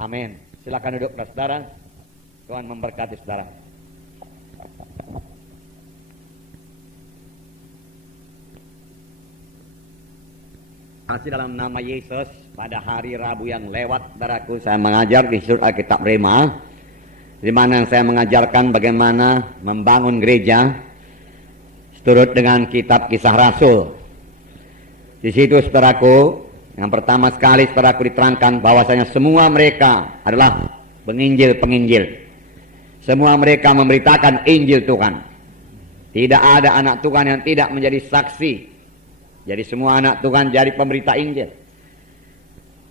Amin. Silakan duduk, saudara. Tuhan memberkati saudara. Masih dalam nama Yesus, pada hari Rabu yang lewat, saudaraku, saya mengajar di Institut Alkitab Rema, di mana saya mengajarkan bagaimana membangun gereja seturut dengan kitab Kisah Rasul. Di situ, saudaraku, yang pertama sekali saudaraku diterangkan bahwasanya semua mereka adalah penginjil-penginjil. Semua mereka memberitakan Injil Tuhan. Tidak ada anak Tuhan yang tidak menjadi saksi. Jadi semua anak Tuhan jadi pemberita Injil.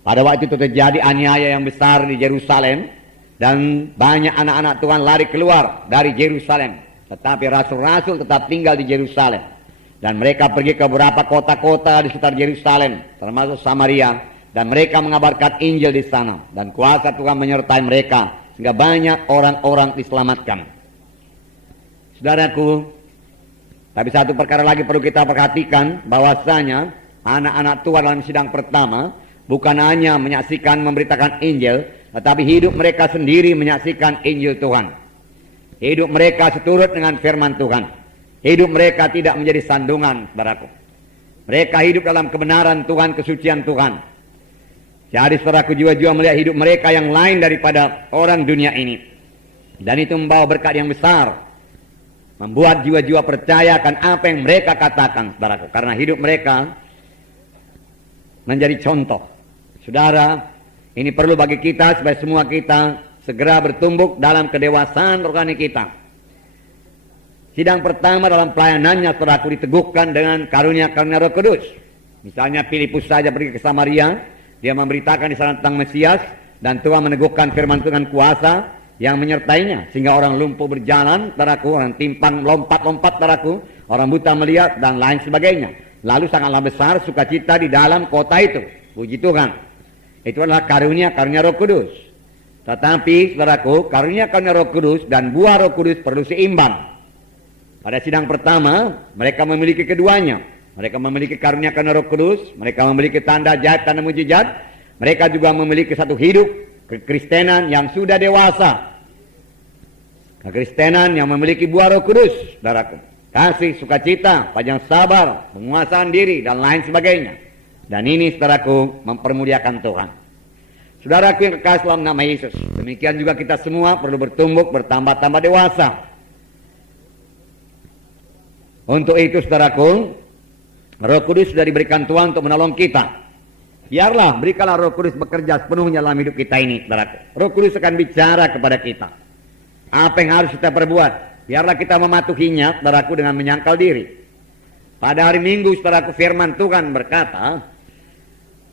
Pada waktu itu terjadi aniaya yang besar di Yerusalem, dan banyak anak-anak Tuhan lari keluar dari Yerusalem. Tetapi rasul-rasul tetap tinggal di Yerusalem. Dan mereka pergi ke beberapa kota-kota di sekitar Yerusalem, termasuk Samaria, dan mereka mengabarkan Injil di sana. Dan kuasa Tuhan menyertai mereka, sehingga banyak orang-orang diselamatkan. Saudaraku, tapi satu perkara lagi perlu kita perhatikan, bahwasanya anak-anak Tuhan dalam sidang pertama bukan hanya menyaksikan memberitakan Injil, tetapi hidup mereka sendiri menyaksikan Injil Tuhan. Hidup mereka seturut dengan firman Tuhan. Hidup mereka tidak menjadi sandungan, saudaraku. Mereka hidup dalam kebenaran Tuhan, kesucian Tuhan. Jadi saudaraku, jiwa-jiwa melihat hidup mereka yang lain daripada orang dunia ini. Dan itu membawa berkat yang besar. Membuat jiwa-jiwa percaya akan apa yang mereka katakan, saudaraku. Karena hidup mereka menjadi contoh. Saudara, ini perlu bagi kita supaya semua kita segera bertumbuh dalam kedewasaan rohani kita. Sidang pertama dalam pelayanannya, saudaraku, diteguhkan dengan karunia-karunia Roh Kudus. Misalnya Filipus saja pergi ke Samaria, dia memberitakan di sana tentang Mesias, dan Tuhan meneguhkan firman Tuhan kuasa yang menyertainya, sehingga orang lumpuh berjalan, saudaraku, orang timpang lompat-lompat, saudaraku, orang buta melihat, dan lain sebagainya. Lalu sangatlah besar sukacita di dalam kota itu. Puji Tuhan. Itu adalah karunia-karunia Roh Kudus. Tetapi, saudaraku, karunia-karunia Roh Kudus dan buah Roh Kudus perlu seimbang. Pada sidang pertama, mereka memiliki keduanya. Mereka memiliki karunia-karunia Roh Kudus, mereka memiliki tanda ajaib, tanda mujizat. Mereka juga memiliki satu hidup kekristenan yang sudah dewasa. Kekristenan yang memiliki buah Roh Kudus, saudaraku. Kasih, sukacita, panjang sabar, penguasaan diri, dan lain sebagainya. Dan ini, saudaraku, mempermuliakan Tuhan. Saudaraku yang kekasih dalam nama Yesus, demikian juga kita semua perlu bertumbuh, bertambah-tambah dewasa. Untuk itu, saudaraku, Roh Kudus sudah diberikan Tuhan untuk menolong kita. Biarlah, berikanlah Roh Kudus bekerja sepenuhnya dalam hidup kita ini, saudaraku. Roh Kudus akan bicara kepada kita. Apa yang harus kita perbuat? Biarlah kita mematuhinya, saudaraku, dengan menyangkal diri. Pada hari Minggu, saudaraku, firman Tuhan berkata,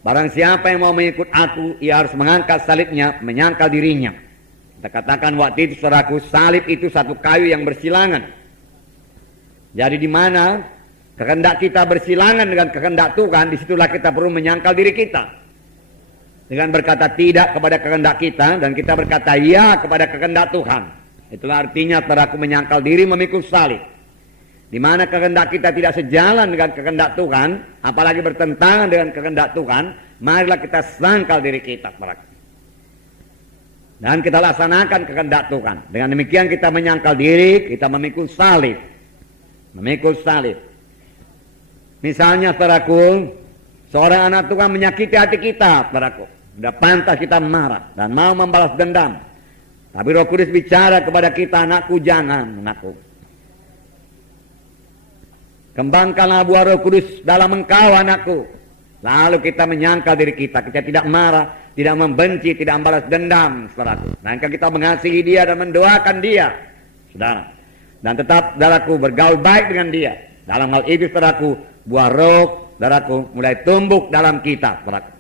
barang siapa yang mau mengikut aku, ia harus mengangkat salibnya, menyangkal dirinya. Kita katakan waktu itu, saudaraku, salib itu satu kayu yang bersilangan. Jadi di mana kehendak kita bersilangan dengan kehendak Tuhan, disitulah kita perlu menyangkal diri kita. Dengan berkata tidak kepada kehendak kita, dan kita berkata ya kepada kehendak Tuhan. Itulah artinya saudaraku menyangkal diri, memikul salib. Di mana kehendak kita tidak sejalan dengan kehendak Tuhan, apalagi bertentangan dengan kehendak Tuhan, marilah kita sangkal diri kita, saudaraku. Dan kita laksanakan kehendak Tuhan. Dengan demikian kita menyangkal diri, kita memikul salib. Memikul salib. Misalnya, saudaraku, seorang anak Tuhan menyakiti hati kita, saudaraku. Sudah pantas kita marah dan mau membalas dendam. Tapi Roh Kudus bicara kepada kita, anakku, jangan, anakku. Kembangkanlah buah Roh Kudus dalam engkau, anakku. Lalu kita menyangkal diri kita. Kita tidak marah, tidak membenci, tidak membalas dendam, saudaraku. Maka kita mengasihi dia dan mendoakan dia, saudara. Dan tetap, saudaraku, bergaul baik dengan dia. Dalam hal itu, saudaraku, buah roh, saudaraku, mulai tumbuh dalam kita, saudaraku.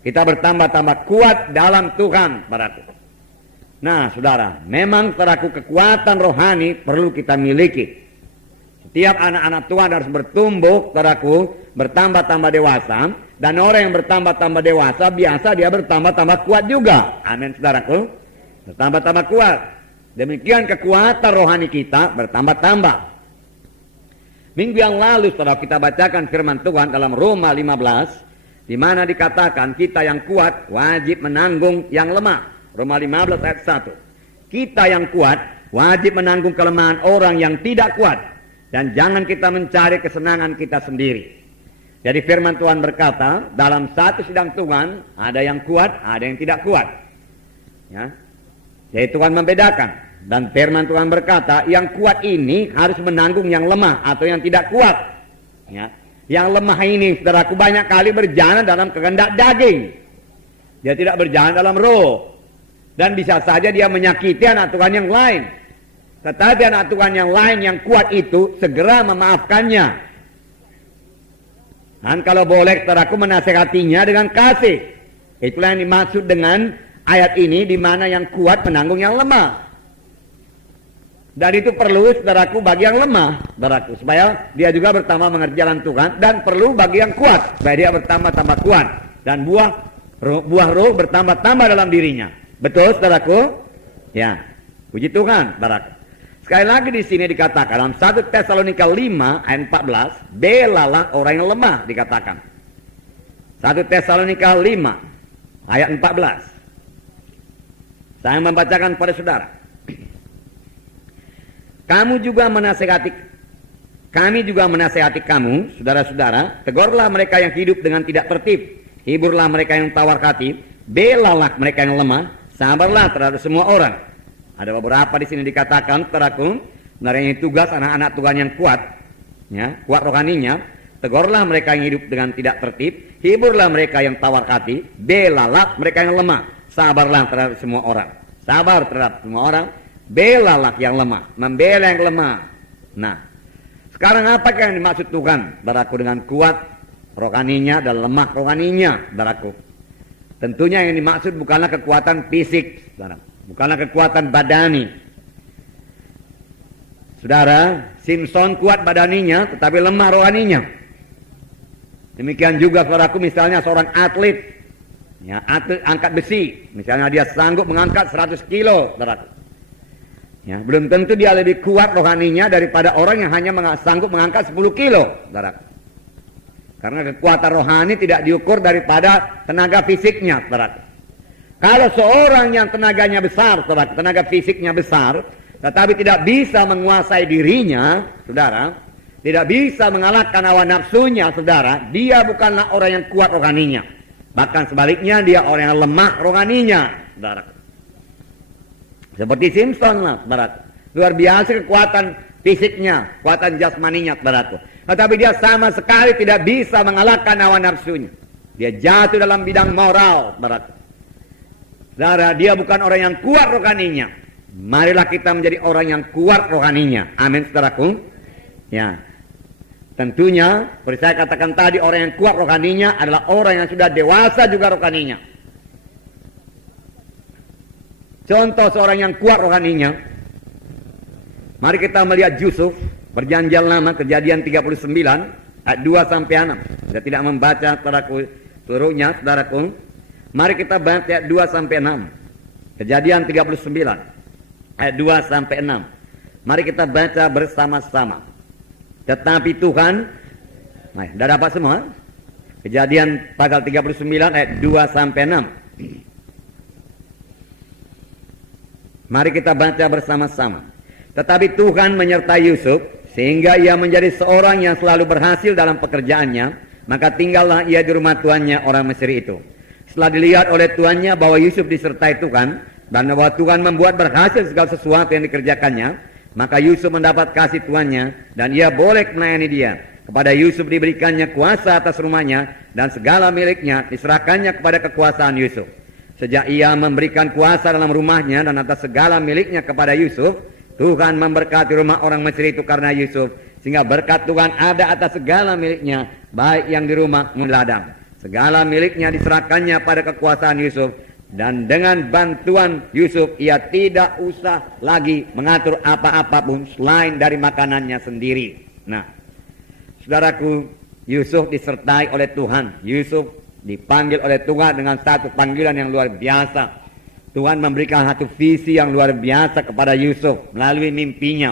Kita bertambah-tambah kuat dalam Tuhan, saudaraku. Nah, saudara, memang, saudaraku, kekuatan rohani perlu kita miliki. Setiap anak-anak Tuhan harus bertumbuh, saudaraku, bertambah-tambah dewasa. Dan orang yang bertambah-tambah dewasa, biasa dia bertambah-tambah kuat juga. Amin, saudaraku. Bertambah-tambah kuat. Demikian kekuatan rohani kita bertambah-tambah. Minggu yang lalu, saudara, kita bacakan firman Tuhan dalam Roma 15, di mana dikatakan kita yang kuat wajib menanggung yang lemah. Roma 15 ayat 1. Kita yang kuat wajib menanggung kelemahan orang yang tidak kuat. Dan jangan kita mencari kesenangan kita sendiri. Jadi firman Tuhan berkata, dalam satu sidang Tuhan, ada yang kuat, ada yang tidak kuat. Ya. Jadi Tuhan membedakan. Dan firman Tuhan berkata, yang kuat ini harus menanggung yang lemah atau yang tidak kuat. Ya. Yang lemah ini, saudaraku, banyak kali berjalan dalam kehendak daging. Dia tidak berjalan dalam roh. Dan bisa saja dia menyakiti anak Tuhan yang lain. Tetapi anak Tuhan yang lain yang kuat itu segera memaafkannya. Dan kalau boleh, saudaraku, menasehatinya dengan kasih. Itulah yang dimaksud dengan ayat ini, di mana yang kuat menanggung yang lemah. Dan itu perlu, saudaraku, bagi yang lemah, saudaraku, supaya dia juga bertambah mengerti jalan Tuhan. Dan perlu bagi yang kuat, supaya dia bertambah-tambah kuat. Dan buah roh bertambah-tambah dalam dirinya. Betul, saudaraku? Ya, puji Tuhan, saudaraku. Sekali lagi di sini dikatakan dalam 1 Tesalonika 5 ayat 14, belalah orang yang lemah, dikatakan. 1 Tesalonika 5 ayat 14. Saya membacakan pada saudara. Kami juga menasehati kamu, saudara-saudara, tegurlah mereka yang hidup dengan tidak tertib, hiburlah mereka yang tawar hati, belalah mereka yang lemah, sabarlah terhadap semua orang. Ada beberapa di sini dikatakan, saudaraku, sebenarnya tugas anak-anak Tuhan yang kuat, ya, kuat rohaninya. Tegurlah mereka yang hidup dengan tidak tertib, hiburlah mereka yang tawar hati, belalah mereka yang lemah, sabarlah terhadap semua orang. Sabar terhadap semua orang, belalah yang lemah, membela yang lemah. Nah, sekarang apakah yang dimaksud Tuhan, saudaraku, dengan kuat rohaninya dan lemah rohaninya, saudaraku? Tentunya yang dimaksud bukanlah kekuatan fisik, saudara. Bukanlah kekuatan badani. Saudara, Simpson kuat badaninya tetapi lemah rohaninya. Demikian juga, saudaraku, misalnya seorang atlet, ya, atlet angkat besi, misalnya dia sanggup mengangkat 100 kilo, saudaraku. Ya, belum tentu dia lebih kuat rohaninya daripada orang yang hanya sanggup mengangkat 10 kilo, saudaraku. Karena kekuatan rohani tidak diukur daripada tenaga fisiknya, saudaraku. Kalau seorang yang tenaganya besar, saudara, tenaga fisiknya besar, tetapi tidak bisa menguasai dirinya, saudara, tidak bisa mengalahkan hawa nafsunya, saudara, dia bukanlah orang yang kuat rohaninya. Bahkan sebaliknya, dia orang yang lemah rohaninya, saudara. Seperti Simpson lah, saudara. Luar biasa kekuatan fisiknya, kekuatan jasmaninya, saudara. Tetapi dia sama sekali tidak bisa mengalahkan hawa nafsunya. Dia jatuh dalam bidang moral, saudara. Saudara, dia bukan orang yang kuat rohaninya. Marilah kita menjadi orang yang kuat rohaninya. Amin, saudaraku. Ya, tentunya, seperti saya katakan tadi, orang yang kuat rohaninya adalah orang yang sudah dewasa juga rohaninya. Contoh seorang yang kuat rohaninya, mari kita melihat Yusuf, Perjanjian Lama, Kejadian 39 ayat 2 sampai 6. Saya tidak membaca, saudaraku, seluruhnya, saudaraku. Mari kita baca ayat 2 sampai 6. Kejadian 39 ayat 2 sampai 6. Mari kita baca bersama-sama. Tetapi Tuhan, nah, sudah dapat semua? Kejadian pasal 39 ayat 2 sampai 6. Mari kita baca bersama-sama. Tetapi Tuhan menyertai Yusuf sehingga ia menjadi seorang yang selalu berhasil dalam pekerjaannya, maka tinggallah ia di rumah tuannya orang Mesir itu. Setelah dilihat oleh tuannya bahwa Yusuf disertai Tuhan dan bahwa Tuhan membuat berhasil segala sesuatu yang dikerjakannya, maka Yusuf mendapat kasih tuannya dan ia boleh melayani dia. Kepada Yusuf diberikannya kuasa atas rumahnya dan segala miliknya diserahkannya kepada kekuasaan Yusuf. Sejak ia memberikan kuasa dalam rumahnya dan atas segala miliknya kepada Yusuf, Tuhan memberkati rumah orang Mesir itu karena Yusuf, sehingga berkat Tuhan ada atas segala miliknya, baik yang di rumah maupun di ladang. Segala miliknya diserahkannya pada kekuasaan Yusuf, dan dengan bantuan Yusuf ia tidak usah lagi mengatur apa-apa pun selain dari makanannya sendiri. Nah, saudaraku, Yusuf disertai oleh Tuhan. Yusuf dipanggil oleh Tuhan dengan satu panggilan yang luar biasa. Tuhan memberikan satu visi yang luar biasa kepada Yusuf melalui mimpinya.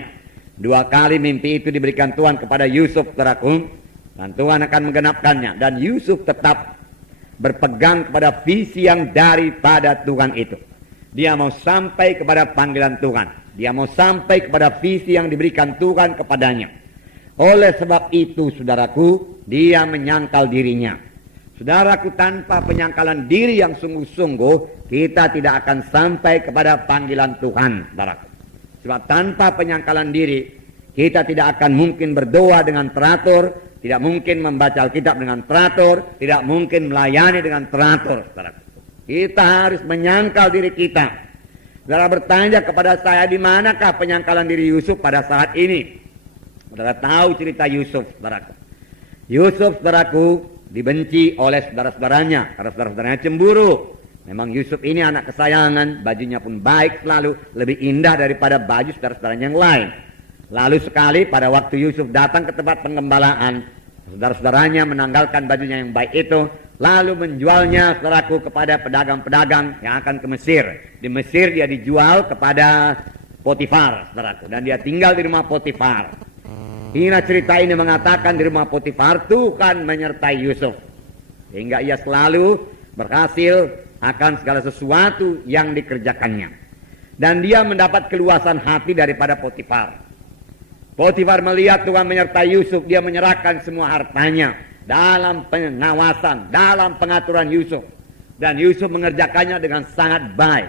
2 kali mimpi itu diberikan Tuhan kepada Yusuf, saudaraku. Dan Tuhan akan menggenapkannya. Dan Yusuf tetap berpegang kepada visi yang daripada Tuhan itu. Dia mau sampai kepada panggilan Tuhan. Dia mau sampai kepada visi yang diberikan Tuhan kepadanya. Oleh sebab itu, saudaraku, dia menyangkal dirinya. Saudaraku, tanpa penyangkalan diri yang sungguh-sungguh, kita tidak akan sampai kepada panggilan Tuhan, saudaraku. Sebab tanpa penyangkalan diri, kita tidak akan mungkin berdoa dengan teratur, tidak mungkin membaca Alkitab dengan teratur, tidak mungkin melayani dengan teratur, saudaraku. Kita harus menyangkal diri kita. Saudara bertanya kepada saya, di manakah penyangkalan diri Yusuf pada saat ini? Saudara tahu cerita Yusuf, saudaraku. Yusuf, saudaraku, dibenci oleh saudara-saudaranya karena saudara-saudaranya cemburu. Memang Yusuf ini anak kesayangan, bajunya pun baik selalu, lebih indah daripada baju saudara-saudaranya yang lain. Lalu sekali pada waktu Yusuf datang ke tempat penggembalaan, saudara-saudaranya menanggalkan bajunya yang baik itu, lalu menjualnya, saudaraku, kepada pedagang-pedagang yang akan ke Mesir. Di Mesir dia dijual kepada Potifar, saudaraku, dan dia tinggal di rumah Potifar. Hingga cerita ini mengatakan di rumah Potifar Tuhan menyertai Yusuf, sehingga ia selalu berhasil akan segala sesuatu yang dikerjakannya. Dan dia mendapat keluasan hati daripada Potifar. Potifar melihat Tuhan menyertai Yusuf, dia menyerahkan semua hartanya dalam pengawasan, dalam pengaturan Yusuf. Dan Yusuf mengerjakannya dengan sangat baik.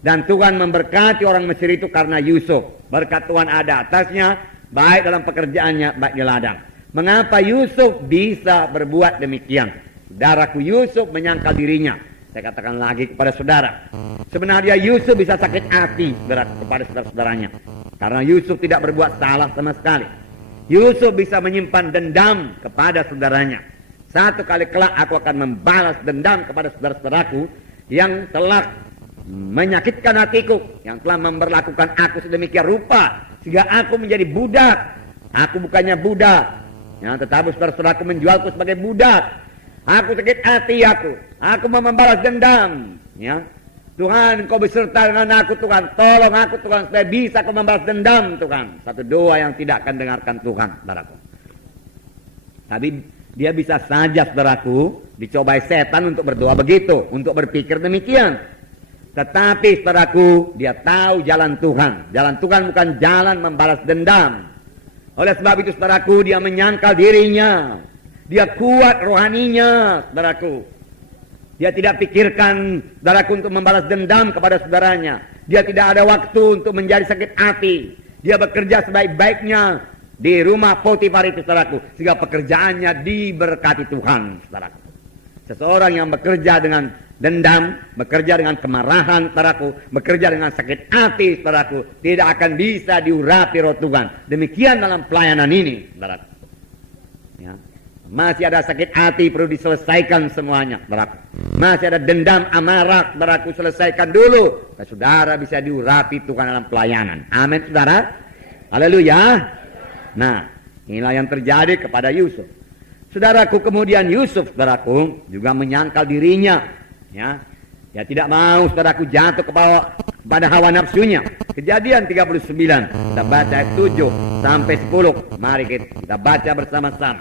Dan Tuhan memberkati orang Mesir itu karena Yusuf. Berkat Tuhan ada atasnya, baik dalam pekerjaannya, baik di ladang. Mengapa Yusuf bisa berbuat demikian? Saudaraku, Yusuf menyangkal dirinya. Saya katakan lagi kepada saudara, sebenarnya Yusuf bisa sakit hati kepada saudara-saudaranya, karena Yusuf tidak berbuat salah sama sekali. Yusuf bisa menyimpan dendam kepada saudaranya. Satu kali kelak aku akan membalas dendam kepada saudara-saudaraku yang telah menyakitkan hatiku, yang telah memperlakukan aku sedemikian rupa sehingga aku menjadi budak. Aku bukannya budak, ya, tetapi saudara-saudaraku menjualku sebagai budak. Aku sakit hati aku mau membalas dendam, ya. Tuhan, Kau beserta dengan aku, Tuhan. Tolong aku, Tuhan, supaya bisa Kau membalas dendam, Tuhan. Satu doa yang tidak akan dengarkan Tuhan, saudaraku. Tapi dia bisa saja, saudaraku, dicobai setan untuk berdoa begitu, untuk berpikir demikian. Tetapi, saudaraku, dia tahu jalan Tuhan. Jalan Tuhan bukan jalan membalas dendam. Oleh sebab itu, saudaraku, dia menyangkal dirinya. Dia kuat rohaninya, saudaraku. Dia tidak pikirkan, saudaraku, untuk membalas dendam kepada saudaranya. Dia tidak ada waktu untuk menjadi sakit hati. Dia bekerja sebaik-baiknya di rumah Potifar itu, saudaraku, sehingga pekerjaannya diberkati Tuhan, saudaraku. Seseorang yang bekerja dengan dendam, bekerja dengan kemarahan, saudaraku, bekerja dengan sakit hati, saudaraku, tidak akan bisa diurapi roh Tuhan. Demikian dalam pelayanan ini, saudaraku. Ya. Masih ada sakit hati perlu diselesaikan semuanya, saudaraku. Masih ada dendam, amarah, saudaraku, selesaikan dulu. Saudara bisa diurapi Tuhan dalam pelayanan. Amin, saudara. Haleluya. Nah, inilah yang terjadi kepada Yusuf. Saudaraku, kemudian Yusuf, saudaraku, juga menyangkal dirinya. Ya, dia tidak mau, saudaraku, jatuh kepada hawa nafsunya. Kejadian 39, kita baca ayat 7 sampai 10. Mari kita baca bersama-sama.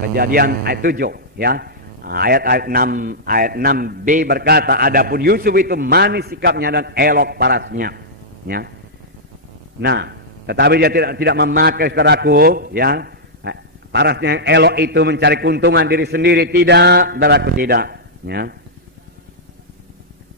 Kejadian ayat 7, ya. Ayat 6b berkata, adapun Yusuf itu manis sikapnya dan elok parasnya, ya. Nah, tetapi dia tidak memakai, saudaraku, ya. Parasnya yang elok itu mencari keuntungan diri sendiri, tidak, saudaraku, tidak, ya.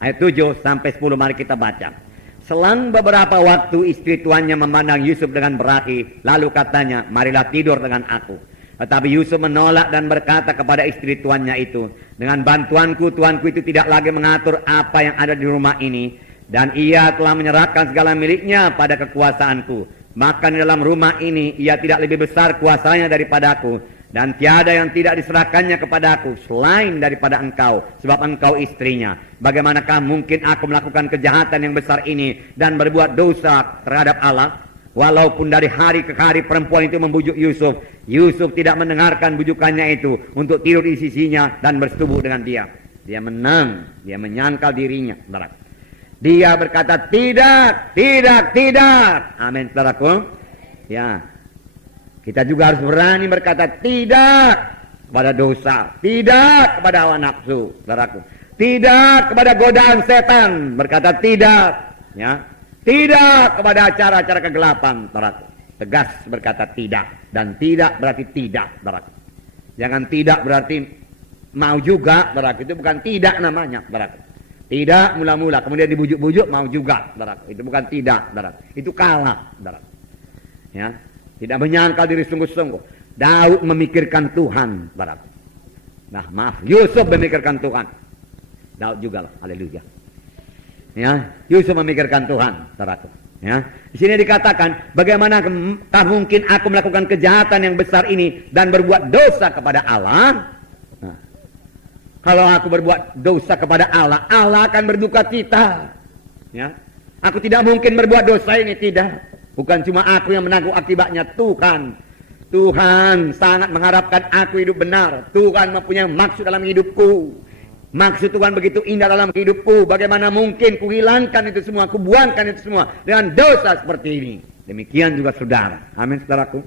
Ayat 7 sampai 10 mari kita baca. Selang beberapa waktu istri tuannya memandang Yusuf dengan berahi, lalu katanya, marilah tidur dengan aku. Tetapi Yusuf menolak dan berkata kepada istri tuannya itu, dengan bantuanku, tuanku itu tidak lagi mengatur apa yang ada di rumah ini, dan ia telah menyerahkan segala miliknya pada kekuasaanku. Maka di dalam rumah ini ia tidak lebih besar kuasanya daripadaku, dan tiada yang tidak diserahkannya kepadaku selain daripada engkau, sebab engkau istrinya. Bagaimanakah mungkin aku melakukan kejahatan yang besar ini dan berbuat dosa terhadap Allah? Walaupun dari hari ke hari perempuan itu membujuk Yusuf, Yusuf tidak mendengarkan bujukannya itu untuk tidur di sisinya dan bersetubuh dengan dia. Dia menang, dia menyangkal dirinya, saudara. Dia berkata tidak, tidak, tidak. Amin, saudaraku. Ya, kita juga harus berani berkata tidak kepada dosa, tidak kepada hawa nafsu, saudaraku. Tidak kepada godaan setan, berkata tidak. Ya. Tidak kepada acara-acara kegelapan, saudaraku. Tegas berkata tidak. Dan tidak berarti tidak, saudaraku. Jangan tidak berarti mau juga, saudaraku. Itu bukan tidak namanya, saudaraku. Tidak mula-mula, kemudian dibujuk-bujuk mau juga, saudaraku. Itu bukan tidak, saudaraku. Itu kalah, saudaraku. Ya. Tidak menyangkal diri sungguh-sungguh. Daud memikirkan Tuhan, saudaraku. Nah, maaf, Yusuf memikirkan Tuhan. Daud juga lah, haleluya. Ya, Yusuf memikirkan Tuhan, saudaraku. Ya, di sini dikatakan, bagaimana mungkin aku melakukan kejahatan yang besar ini dan berbuat dosa kepada Allah? Nah, kalau aku berbuat dosa kepada Allah, Allah akan berduka cita. Ya, aku tidak mungkin berbuat dosa ini, tidak. Bukan cuma aku yang menanggung akibatnya, Tuhan. Tuhan sangat mengharapkan aku hidup benar. Tuhan mempunyai maksud dalam hidupku. Maksud Tuhan begitu indah dalam hidupku. Bagaimana mungkin kuhilangkan itu semua, kubuangkan itu semua dengan dosa seperti ini. Demikian juga saudara. Amin, saudaraku.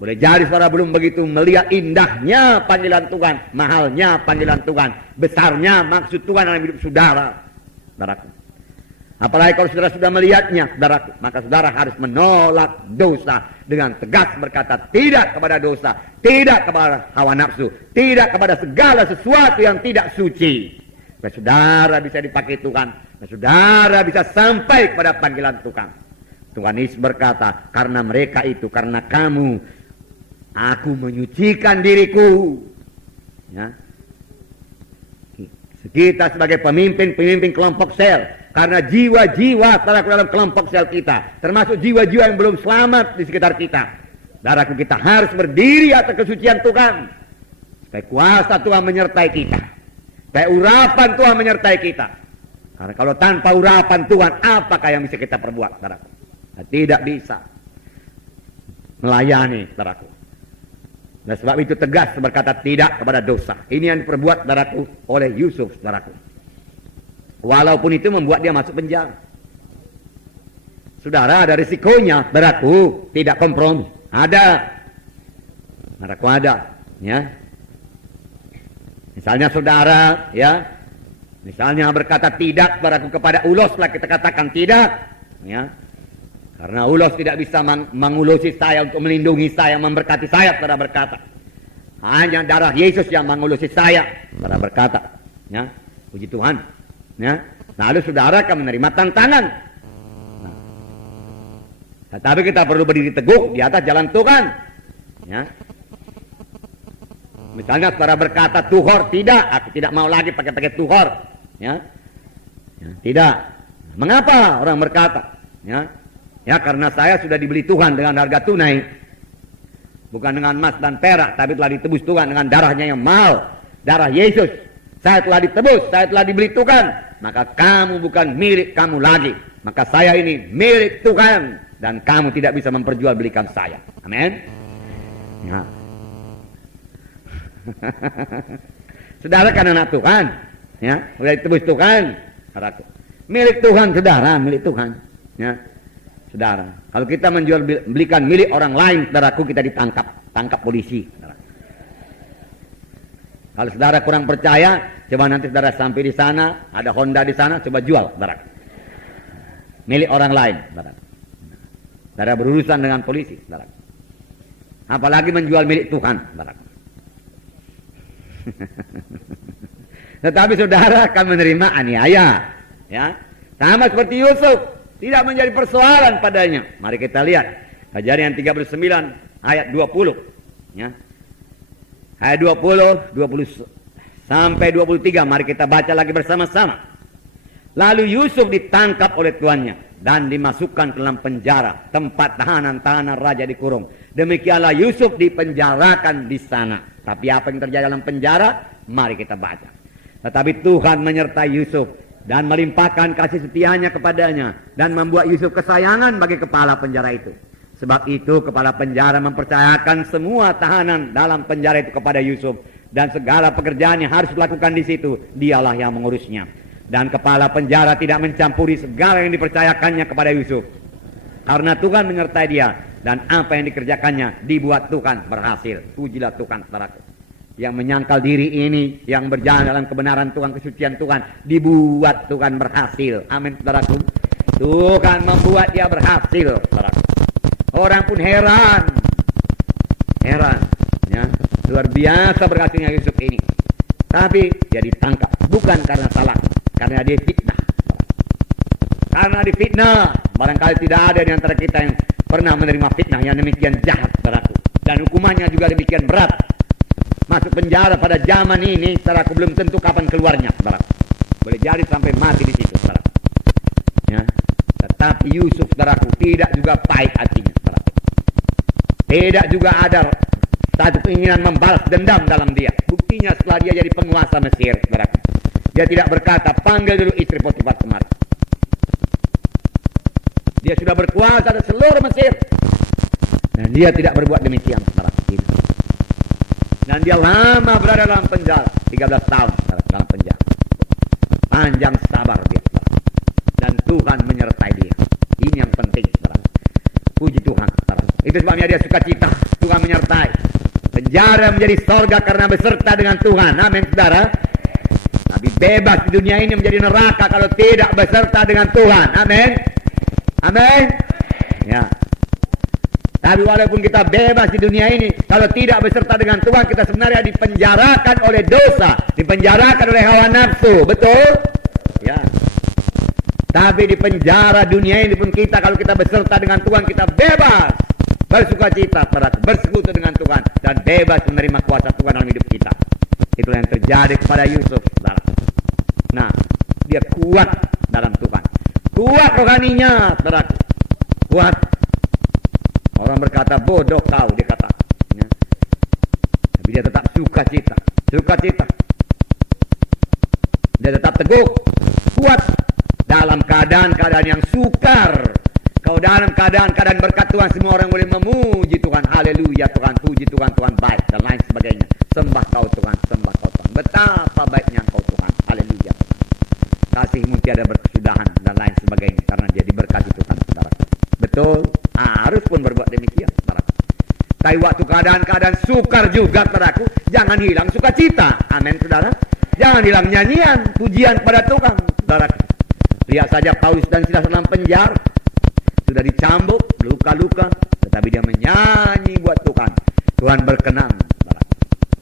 Boleh jadi saudara belum begitu melihat indahnya panggilan Tuhan, mahalnya panggilan Tuhan, besarnya maksud Tuhan dalam hidup saudara, saudaraku. Apalagi kalau saudara sudah melihatnya, saudaraku, maka saudara harus menolak dosa dengan tegas berkata tidak kepada dosa, tidak kepada hawa nafsu, tidak kepada segala sesuatu yang tidak suci. Supaya saudara bisa dipakai Tuhan, dan saudara bisa sampai kepada panggilan Tuhan. Tuhan Yesus berkata, karena mereka itu, karena kamu, aku menyucikan diriku. Ya. Kita sebagai pemimpin kelompok sel, karena jiwa-jiwa dalam kelompok sel kita, termasuk jiwa-jiwa yang belum selamat di sekitar kita, saudaraku, kita harus berdiri atas kesucian Tuhan, supaya kuasa Tuhan menyertai kita, supaya urapan Tuhan menyertai kita. Karena kalau tanpa urapan Tuhan, apakah yang bisa kita perbuat, saudaraku? Nah, tidak bisa melayani, saudaraku. Nah, sebab itu tegas berkata tidak kepada dosa. Ini yang diperbuat, saudaraku, oleh Yusuf, saudaraku. Walaupun itu membuat dia masuk penjara. Saudara, ada risikonya, saudaraku, tidak kompromi. Ada. Saudaraku, ada. Ya. Misalnya saudara, ya. Misalnya berkata tidak, saudaraku, kepada ulos lah kita katakan tidak. Ya. Karena ulos tidak bisa mengulusi saya untuk melindungi saya, memberkati saya, saudara berkata. Hanya darah Yesus yang mengulusi saya, saudara berkata. Ya. Puji Tuhan. Ya. Lalu saudara akan menerima tantangan. Nah. Tetapi kita perlu berdiri teguh di atas jalan Tuhan. Ya. Misalnya saudara berkata tuhor, tidak, aku tidak mau lagi pakai tuhor. Ya. Ya, tidak. Mengapa orang berkata? Ya. Ya, karena saya sudah dibeli Tuhan dengan harga tunai. Bukan dengan emas dan perak, tapi telah ditebus Tuhan dengan darahnya yang mahal. Darah Yesus. Saya telah ditebus, saya telah dibeli Tuhan. Maka kamu bukan milik kamu lagi. Maka saya ini milik Tuhan. Dan kamu tidak bisa memperjualbelikan saya. Amin. Ya. Saudara kan anak Tuhan. Ya, sudah ditebus Tuhan. Milik Tuhan, saudara, milik Tuhan. Ya. Saudara, kalau kita menjual belikan milik orang lain, saudaraku, kita tangkap polisi. Saudara. Kalau saudara kurang percaya, coba nanti saudara sampai di sana, ada Honda di sana, coba jual, saudara. Milik orang lain, saudara. Saudara berurusan dengan polisi, saudara. Apalagi menjual milik Tuhan, saudara. Tetapi saudara akan menerima aniaya, ya. Sama seperti Yusuf. Tidak menjadi persoalan padanya. Mari kita lihat Kejadian 39 ayat 20. Ya. Ayat 20 sampai 23. Mari kita baca lagi bersama-sama. Lalu Yusuf ditangkap oleh tuannya dan dimasukkan ke dalam penjara, tempat tahanan raja dikurung. Demikianlah Yusuf dipenjarakan di sana. Tapi apa yang terjadi dalam penjara? Mari kita baca. Tetapi Tuhan menyertai Yusuf dan melimpahkan kasih setianya kepadanya dan membuat Yusuf kesayangan bagi kepala penjara itu. Sebab itu kepala penjara mempercayakan semua tahanan dalam penjara itu kepada Yusuf, dan segala pekerjaan yang harus dilakukan di situ dialah yang mengurusnya. Dan kepala penjara tidak mencampuri segala yang dipercayakannya kepada Yusuf, karena Tuhan menyertai dia, dan apa yang dikerjakannya dibuat Tuhan berhasil. Pujilah Tuhan, saudaraku. Yang menyangkal diri ini, yang berjalan dalam kebenaran Tuhan, kesucian Tuhan, dibuat Tuhan berhasil. Amin, saudaraku. Tuhan membuat dia berhasil, saudaraku. Orang pun heran, ya, luar biasa berhasilnya Yusuf ini. Tapi dia ditangkap bukan karena salah, karena dia fitnah. Karena difitnah, barangkali tidak ada di antara kita yang pernah menerima fitnah yang demikian jahat, saudaraku. Dan hukumannya juga demikian berat. Masuk penjara pada zaman ini, saudaraku, belum tentu kapan keluarnya, saudaraku. Boleh jadi sampai mati di situ, saudaraku. Ya. Tetapi Yusuf, saudaraku, tidak juga baik hatinya, saudaraku. Tidak juga ada satu keinginan membalas dendam dalam dia. Buktinya setelah dia jadi penguasa Mesir, saudaraku, dia tidak berkata, panggil dulu istri Potifar kemari. Dia sudah berkuasa di seluruh Mesir. Dan dia tidak berbuat demikian, saudaraku. Dan dia lama berada dalam penjara, 13 tahun dalam penjara. Panjang sabar dia, saudaraku. Dan Tuhan menyertai dia. Ini yang penting, saudaraku. Puji Tuhan, saudaraku. Itu sebabnya dia sukacita, Tuhan menyertai. Penjara menjadi sorga karena beserta dengan Tuhan. Amin, saudara. Tapi bebas di dunia ini menjadi neraka kalau tidak beserta dengan Tuhan. Amin. Amin. Ya. Tapi walaupun kita bebas di dunia ini, kalau tidak beserta dengan Tuhan, kita sebenarnya dipenjarakan oleh dosa, dipenjarakan oleh hawa nafsu. Betul? Ya. Tapi di penjara dunia ini pun kita, kalau kita beserta dengan Tuhan, kita bebas bersukacita, bersekutu dengan Tuhan, dan bebas menerima kuasa Tuhan dalam hidup kita. Itulah yang terjadi kepada Yusuf, saudara. Nah, dia kuat dalam Tuhan. Kuat rohaninya, saudara. Kuat. Orang berkata, bodoh kau, dia kata. Ya. Tapi dia tetap sukacita. Sukacita. Dia tetap teguh. Kuat. Dalam keadaan-keadaan yang sukar. Kau dalam keadaan-keadaan berkat Tuhan, semua orang boleh memuji Tuhan. Haleluya Tuhan, puji Tuhan, Tuhan baik, dan lain sebagainya. Sembah kau Tuhan, sembah kau Tuhan. Betapa baiknya kau Tuhan. Haleluya Tuhan. Kasihmu tiada berkesudahan, dan lain sebagainya. Karena dia diberkati Tuhan, saudara. Betul, harus pun berbuat demikian, saudara. Tapi waktu keadaan-keadaan sukar juga, saudaraku, jangan hilang sukacita. Amin, saudara. Jangan hilang nyanyian, pujian kepada Tuhan, saudara. Lihat saja Paulus dan Silas dalam penjara. Sudah dicambuk, luka-luka, tetapi dia menyanyi buat Tuhan. Tuhan berkenan, saudara.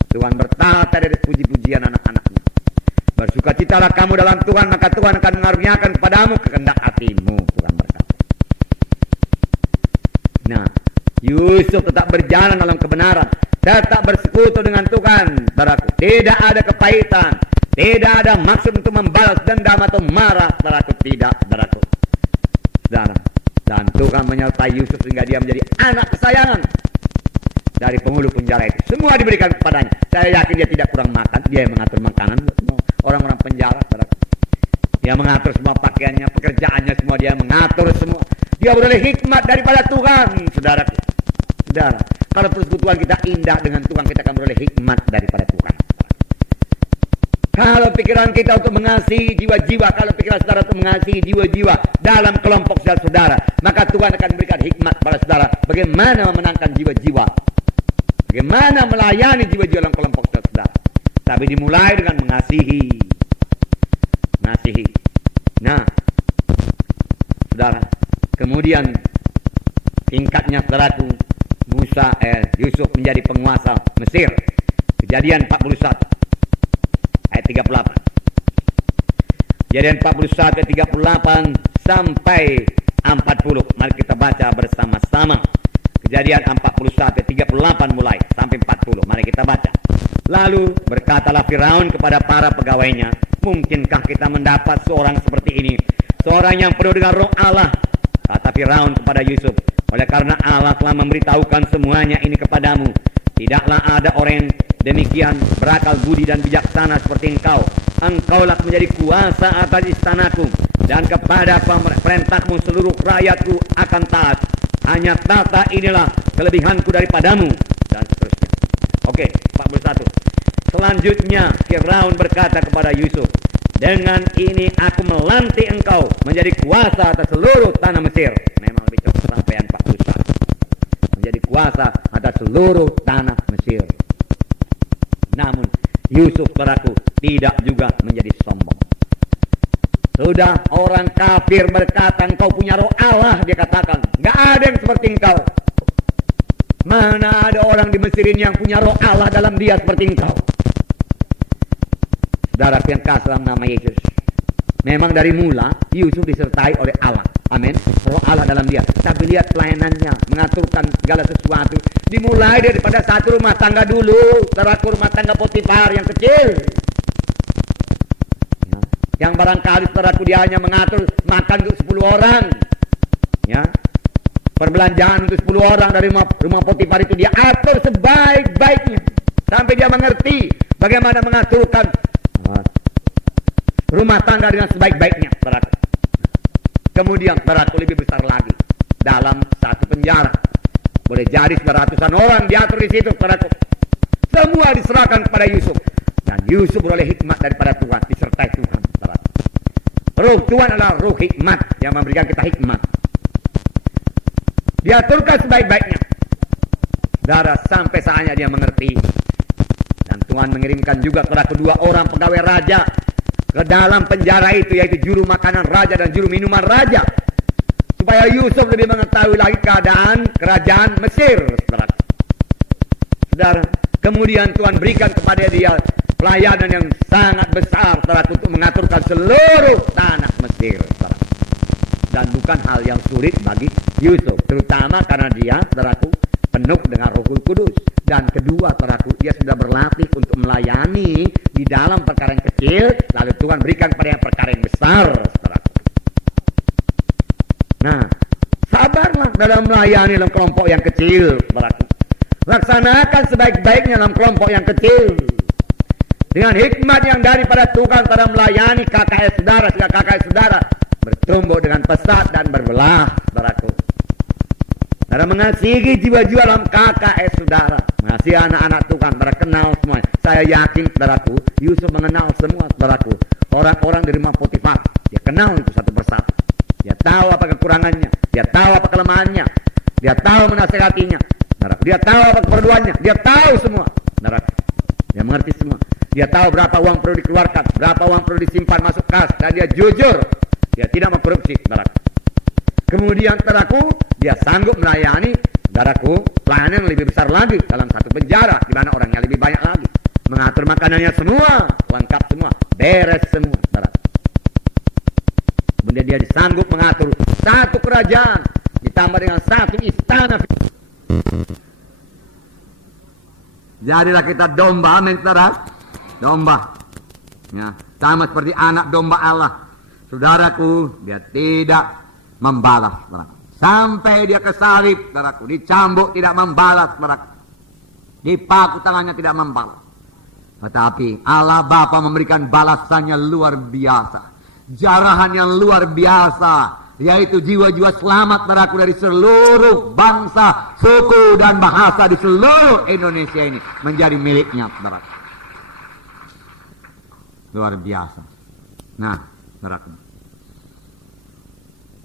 Tuhan bertata dari puji-pujian anak-anaknya. Bersukacitalah kamu dalam Tuhan, maka Tuhan akan mengaruniakan kepadamu kehendak hatimu, Tuhan berkata. Nah, Yusuf tetap berjalan dalam kebenaran, tetap bersekutu dengan Tuhan, saudaraku. Tidak ada kepahitan, tidak ada maksud untuk membalas dendam atau marah, saudaraku. Tidak, saudaraku. Saudara, dan Tuhan menyertai Yusuf sehingga dia menjadi anak kesayangan dari penghulu penjara itu. Semua diberikan kepadanya. Saya yakin dia tidak kurang makan. Dia yang mengatur makanan semua orang-orang penjara, saudara. Dia mengatur semua pakaiannya, pekerjaannya semua dia mengatur semua. Dia beroleh hikmat daripada Tuhan, saudara. Saudara, kalau persekutuan kita indah dengan Tuhan, kita akan beroleh hikmat daripada Tuhan. Kalau pikiran kita untuk mengasihi jiwa-jiwa, kalau pikiran saudara untuk mengasihi jiwa-jiwa dalam kelompok saudara, maka Tuhan akan memberikan hikmat pada saudara bagaimana memenangkan jiwa-jiwa, bagaimana melayani jiwa-jiwa dalam kelompok saudara. Tapi dimulai dengan mengasihi. Nah, saudara, kemudian tingkatnya saudaraku, Yusuf menjadi penguasa Mesir. Kejadian 41 ayat 38. Kejadian 41 ayat 38 sampai 40. Mari kita baca bersama-sama. Kejadian 41 ayat 38 mulai sampai 40. Mari kita baca. Lalu berkatalah Firaun kepada para pegawainya, mungkinkah kita mendapat seorang seperti ini, seorang yang penuh dengan roh Allah? Kata Firaun kepada Yusuf, oleh karena Allah telah memberitahukan semuanya ini kepadamu, tidaklah ada orang yang demikian berakal budi dan bijaksana seperti engkau. Engkaulah menjadi kuasa atas istanaku, dan kepada perintahmu seluruh rakyatku akan taat. Hanya tata inilah kelebihanku daripadamu, dan seterusnya. Oke, 41. Selanjutnya Firaun berkata kepada Yusuf, dengan ini aku melantik engkau menjadi kuasa atas seluruh tanah Mesir. Memang lebih cepat sampaian 41. Menjadi kuasa atas seluruh tanah Mesir. Nah, Yusuf saudaraku tidak juga menjadi sombong. Sudah orang kafir berkata engkau punya roh Allah, dia katakan nggak ada yang seperti engkau. Mana ada orang di Mesir ini yang punya roh Allah dalam dia seperti engkau. Saudara yang kasih dalam nama Yesus, memang dari mula Yusuf disertai oleh Allah. Amin. Roh Allah dalam dia. Tapi lihat pelayanannya, mengaturkan segala sesuatu. Dimulai daripada satu rumah tangga dulu, saudaraku, rumah tangga Potifar yang kecil. Yang barangkali saudaraku dia hanya mengatur makan untuk 10 orang. Ya. Perbelanjaan untuk 10 orang dari rumah Potifar itu dia atur sebaik-baiknya. Sampai dia mengerti bagaimana mengaturkan rumah tangga dengan sebaik-baiknya, saudaraku. Kemudian saudaraku lebih besar lagi, dalam satu penjara. Boleh jadi ratusan orang diatur di situ, saudaraku. Semua diserahkan kepada Yusuf. Dan Yusuf beroleh hikmat daripada Tuhan, disertai Tuhan, saudaraku. Roh Tuhan adalah roh hikmat yang memberikan kita hikmat. Diaturkan sebaik-baiknya. Saudara, sampai saatnya dia mengerti. Dan Tuhan mengirimkan juga kepada kedua orang pegawai raja ke dalam penjara itu, yaitu juru makanan raja dan juru minuman raja, supaya Yusuf lebih mengetahui lagi keadaan kerajaan Mesir, saudara. Kemudian Tuhan berikan kepada dia pelayanan yang sangat besar, saudara, untuk mengaturkan seluruh tanah Mesir, saudara. Dan bukan hal yang sulit bagi Yusuf, terutama karena dia, saudaraku, penuh dengan Roh Kudus. Dan kedua, saudaraku, dia sudah berlatih untuk melayani di dalam perkara yang kecil, lalu Tuhan berikan kepada yang perkara yang besar, saudaraku. Nah, sabarlah dalam melayani dalam kelompok yang kecil, saudaraku. Laksanakan sebaik-baiknya dalam kelompok yang kecil. Dengan hikmat yang daripada Tuhan dalam melayani KKS saudara, sehingga KKS saudara bertumbuh dengan pesat dan berbelah, saudaraku. Saudara mengasihi jiwa-jiwa dalam KKS saudara, mengasihi anak-anak Tuhan, saudara kenal semua. Saya yakin, saudaraku, Yusuf mengenal semua, saudaraku, orang-orang di rumah Potifar. Dia kenal itu satu persatu. Dia tahu apa kekurangannya, dia tahu apa kelemahannya, dia tahu menasihatinya, saudaraku. Dia tahu apa keperluannya, dia tahu semua, saudaraku. Dia mengerti semua. Dia tahu berapa uang perlu dikeluarkan, berapa uang perlu disimpan masuk kas, dan dia jujur. Dia tidak mengkorupsi, saudaraku. Kemudian, saudaraku, dia sanggup melayani, saudaraku, pelayanan yang lebih besar lagi dalam satu penjara, di mana orangnya lebih banyak lagi. Mengatur makanannya semua, lengkap semua, beres semua, saudaraku. Kemudian dia disanggup mengatur satu kerajaan, ditambah dengan satu istana. Jadilah kita domba, amin, saudara. Domba. Ya, sama seperti anak domba Allah. Saudaraku, dia tidak membalas, saudaraku. Sampai dia ke salib, saudaraku, dicambuk tidak membalas, saudaraku. Dipaku tangannya tidak membalas. Tetapi Allah Bapa memberikan balasannya luar biasa. Jarahan yang luar biasa, yaitu jiwa-jiwa selamat, saudaraku, dari seluruh bangsa, suku dan bahasa di seluruh Indonesia ini menjadi miliknya, saudaraku. Luar biasa. Nah, saudaraku,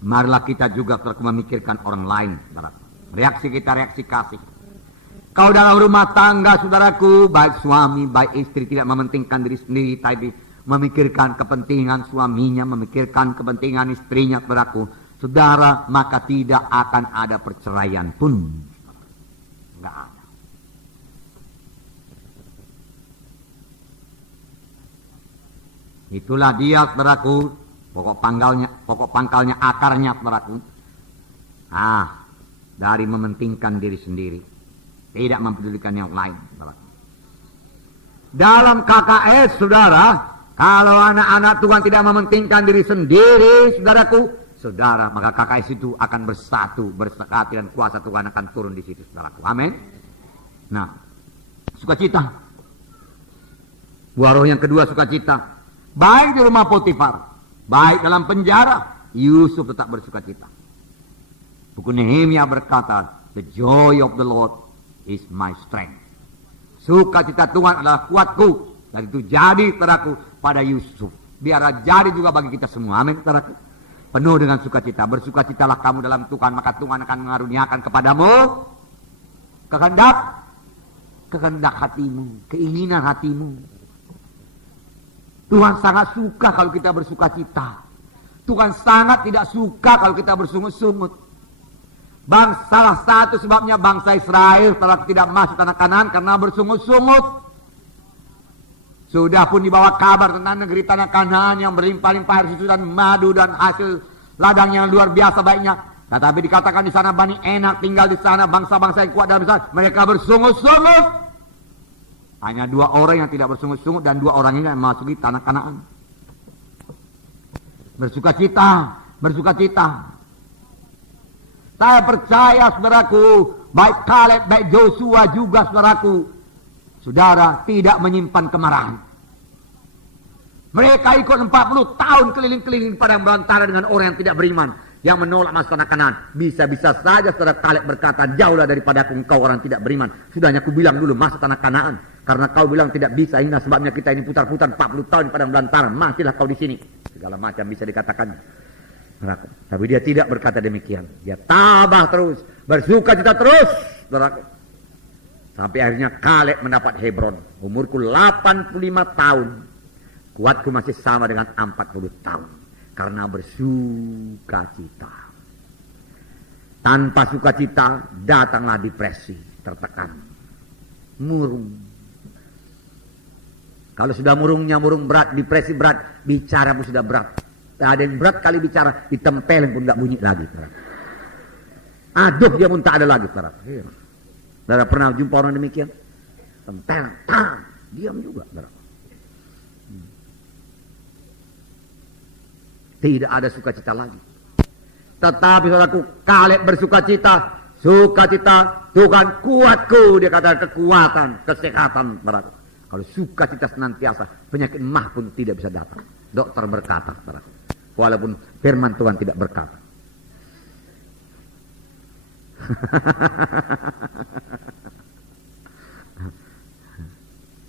marilah kita juga, saudaraku, memikirkan orang lain, saudaraku. Reaksi kita reaksi kasih. Kau dalam rumah tangga, saudaraku, baik suami, baik istri, tidak mementingkan diri sendiri, tapi memikirkan kepentingan suaminya, memikirkan kepentingan istrinya, saudaraku. Saudara, maka tidak akan ada perceraian pun. Enggak ada. Itulah dia, saudaraku, pokok pangkalnya, akarnya, saudaraku. Dari mementingkan diri sendiri, tidak mempedulikan yang lain, saudaraku. Dalam KKS, saudara, kalau anak-anak Tuhan tidak mementingkan diri sendiri, saudaraku, saudara, maka KKS itu akan bersatu, bersekati, dan kuasa Tuhan akan turun di situ, saudaraku. Amin. Nah, sukacita. Buah roh yang kedua, sukacita. Baik di rumah Potifar, baik dalam penjara, Yusuf tetap bersukacita. Buku Nehemia berkata, the joy of the Lord is my strength. Sukacita Tuhan adalah kuatku. Dan itu jadi, saudaraku, pada Yusuf. Biar jadi juga bagi kita semua. Amin, saudaraku. Penuh dengan sukacita. Bersukacitalah kamu dalam Tuhan, maka Tuhan akan mengaruniakan kepadamu kehendak hatimu, keinginan hatimu. Tuhan sangat suka kalau kita bersuka cita. Tuhan sangat tidak suka kalau kita bersungut-sungut. Salah satu sebabnya bangsa Israel telah tidak masuk tanah Kanaan karena bersungut-sungut. Sudah pun dibawa kabar tentang negeri tanah Kanaan yang berlimpah-limpah air susu dan madu dan hasil ladang yang luar biasa baiknya. Tetapi dikatakan di sana Bani Enak tinggal di sana, bangsa-bangsa yang kuat dalam sana. Mereka bersungut-sungut. Hanya 2 orang yang tidak bersungut-sungut dan 2 orang ini yang memasuki tanah Kanaan. Bersuka cita. Saya percaya saudaraku, baik Kaleb, baik Joshua juga saudaraku, saudara tidak menyimpan kemarahan. Mereka ikut 40 tahun keliling-keliling di padang belantara dengan orang yang tidak beriman, yang menolak masuk tanah Kanaan. Bisa-bisa saja saudara Kaleb berkata, jauhlah daripada engkau orang tidak beriman. Sudahnya aku bilang dulu masuk tanah Kanaan, karena kau bilang tidak bisa, hingga sebabnya kita ini putar-putar 40 tahun di padang belantara. Matilah kau di sini. Segala macam bisa dikatakan. Tapi dia tidak berkata demikian. Dia tabah terus, bersuka cita terus. Sampai akhirnya Kaleb mendapat Hebron. Umurku 85 tahun. Kuatku masih sama dengan 40 tahun. Karena bersuka cita. Tanpa sukacita datanglah depresi, tertekan, murung. Kalau sudah murungnya murung berat, depresi berat, bicara pun sudah berat. Ada yang berat kali bicara, ditempelin pun tidak bunyi lagi. Aduh, dia pun tak ada lagi. Saudara pernah jumpa orang demikian? Tempel, diam juga. Tidak ada sukacita lagi. Tetapi saudaraku, Kaleb bersukacita, sukacita Tuhan kuatku. Dia kata kekuatan, kesehatan. Saudaraku, kalau sukacita senantiasa, penyakit mah pun tidak bisa datang. Dokter berkata, saudaraku, walaupun firman Tuhan tidak berkata.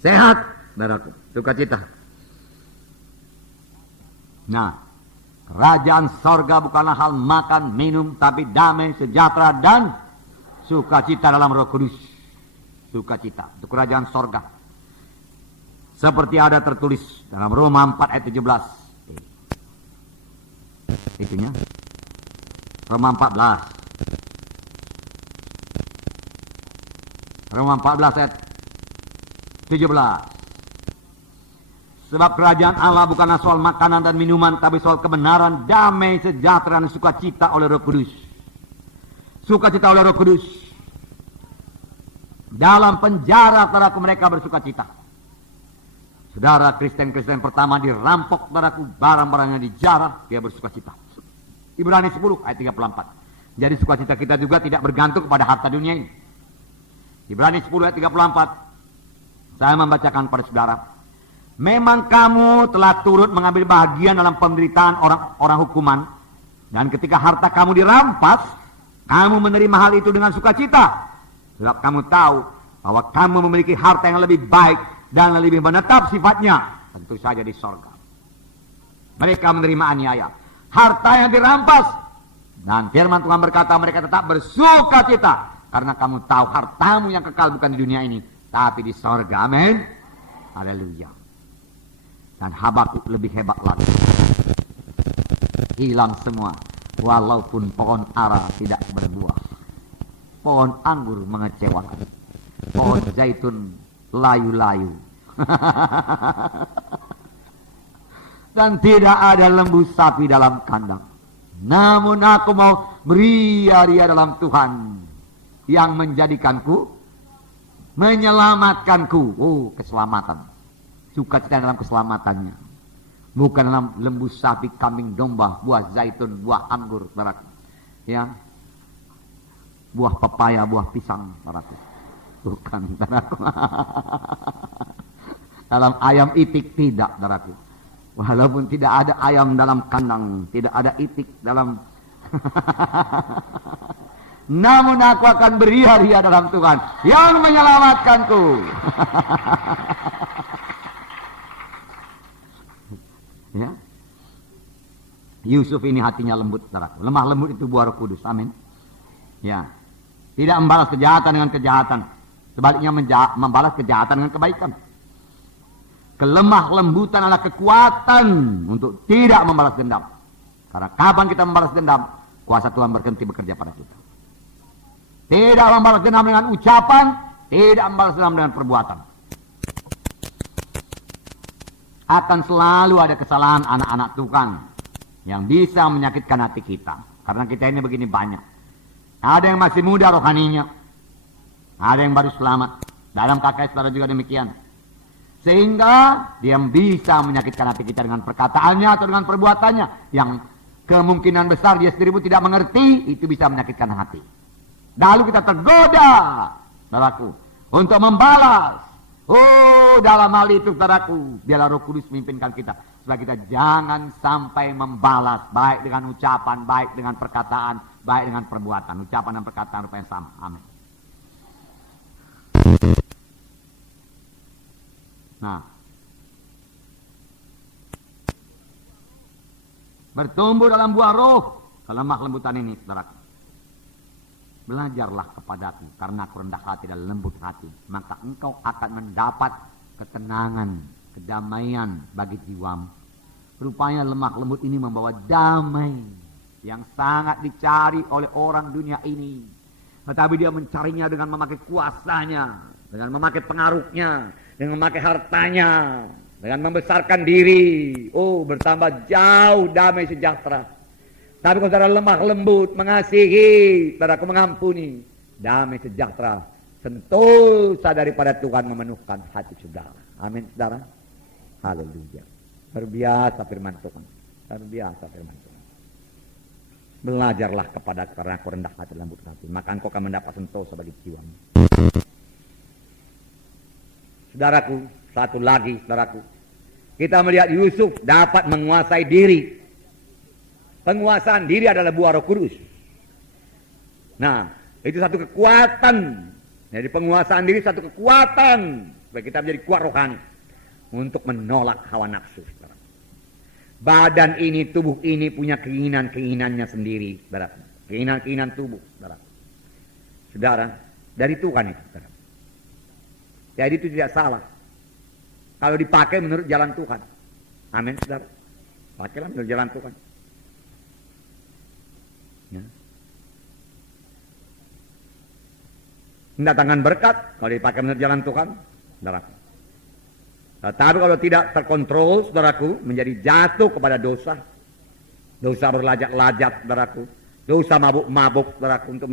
Sehat, saudaraku, sukacita. Nah, kerajaan sorga bukanlah hal makan, minum, tapi damai, sejahtera, dan sukacita dalam Roh Kudus. Sukacita, itu kerajaan sorga. Seperti ada tertulis dalam Roma 4 ayat 17. Itunya. Roma 14. Roma 14 ayat 17. Sebab kerajaan Allah bukanlah soal makanan dan minuman, tapi soal kebenaran, damai, sejahtera, dan sukacita oleh Roh Kudus. Sukacita oleh Roh Kudus. Dalam penjara saudaraku mereka bersukacita. Saudara Kristen-Kristen pertama dirampok saudaraku, barang-barangnya dijarah, dia bersukacita. Ibrani 10 ayat 34. Jadi sukacita kita juga tidak bergantung kepada harta dunia ini. Ibrani 10 ayat 34. Saya membacakan pada saudara. Memang kamu telah turut mengambil bahagian dalam penderitaan orang-orang hukuman. Dan ketika harta kamu dirampas, kamu menerima hal itu dengan sukacita. Sebab kamu tahu bahwa kamu memiliki harta yang lebih baik dan lebih menetap sifatnya, tentu saja di sorga. Mereka menerima aniaya, harta yang dirampas, dan firman Tuhan berkata mereka tetap bersukacita karena kamu tahu hartamu yang kekal bukan di dunia ini, tapi di sorga. Amin. Haleluya. Dan Habakuk lebih hebat lagi. Hilang semua, walaupun pohon ara tidak berbuah, pohon anggur mengecewakan, pohon zaitun layu-layu. Dan tidak ada lembu sapi dalam kandang. Namun aku mau beria-ria dalam Tuhan yang menjadikanku, menyelamatkanku. Oh, keselamatan. Sukacita dalam keselamatannya. Bukan dalam lembu sapi, kambing domba, buah zaitun, buah anggur, saudaraku. Ya. Buah pepaya, buah pisang, saudaraku. Bukan, saudaraku. Dalam ayam itik tidak, saudaraku. Walaupun tidak ada ayam dalam kandang, tidak ada itik dalam. Namun aku akan beria-ria dalam Tuhan yang menyelamatkanku. Ya. Yusuf ini hatinya lembut, saudaraku. Lemah lembut itu buah Roh Kudus. Amin. Ya. Tidak membalas kejahatan dengan kejahatan. Sebaliknya membalas kejahatan dengan kebaikan. Kelemah lembutan adalah kekuatan untuk tidak membalas dendam. Karena kapan kita membalas dendam, kuasa Tuhan berhenti bekerja pada kita. Tidak membalas dendam dengan ucapan, tidak membalas dendam dengan perbuatan. Akan selalu ada kesalahan anak-anak Tuhan yang bisa menyakitkan hati kita. Karena kita ini begini banyak. Ada yang masih muda rohaninya, ada yang baru selamat. Dalam kakak saudara juga demikian. Sehingga dia bisa menyakitkan hati kita dengan perkataannya atau dengan perbuatannya. Yang kemungkinan besar dia sendiri pun tidak mengerti, itu bisa menyakitkan hati. Lalu kita tergoda, saudaraku, untuk membalas. Oh, dalam hal itu, saudaraku, biarlah Roh Kudus memimpinkan kita. Supaya kita jangan sampai membalas, baik dengan ucapan, baik dengan perkataan, baik dengan perbuatan. Ucapan dan perkataan rupanya sama. Amin. Nah, bertumbuh dalam buah roh, kelemah lembutan ini, saudaraku. Belajarlah kepadaku, karena aku rendah hati dan lembut hati, maka engkau akan mendapat ketenangan, kedamaian bagi jiwamu. Rupanya lemah lembut ini membawa damai yang sangat dicari oleh orang dunia ini. Tetapi dia mencarinya dengan memakai kuasanya, dengan memakai pengaruhnya, dengan memakai hartanya, dengan membesarkan diri. Oh, bertambah jauh damai sejahtera. Tapi kalau saudara lemah lembut, mengasihi, saudaraku mengampuni, damai sejahtera, sentosa daripada Tuhan memenuhkan hati saudara. Amin, saudara. Haleluya. Berbiasa firman Tuhan. Berbiasa firman Tuhan. Belajarlah kepada karena aku rendah hati dan lembut hati, maka engkau akan mendapat sentosa bagi jiwamu. Saudaraku, satu lagi, saudaraku. Kita melihat Yusuf dapat menguasai diri. Penguasaan diri adalah buah Roh Kudus. Nah, itu satu kekuatan. Jadi penguasaan diri satu kekuatan supaya kita menjadi kuat rohani untuk menolak hawa nafsu. Badan ini, tubuh ini punya keinginan-keinginannya sendiri, saudara. Keinginan-keinginan tubuh, saudara. Saudara, dari Tuhan itu, saudara. Jadi itu tidak salah. Kalau dipakai menurut jalan Tuhan. Amin, saudara. Pakailah menurut jalan Tuhan. Ya. Mendatangkan berkat kalau dipakai menurut jalan Tuhan, saudaraku. Tapi kalau tidak terkontrol, saudaraku, menjadi jatuh kepada dosa. Dosa berlajak-lajak, saudaraku. Dosa mabuk-mabuk, saudaraku, untuk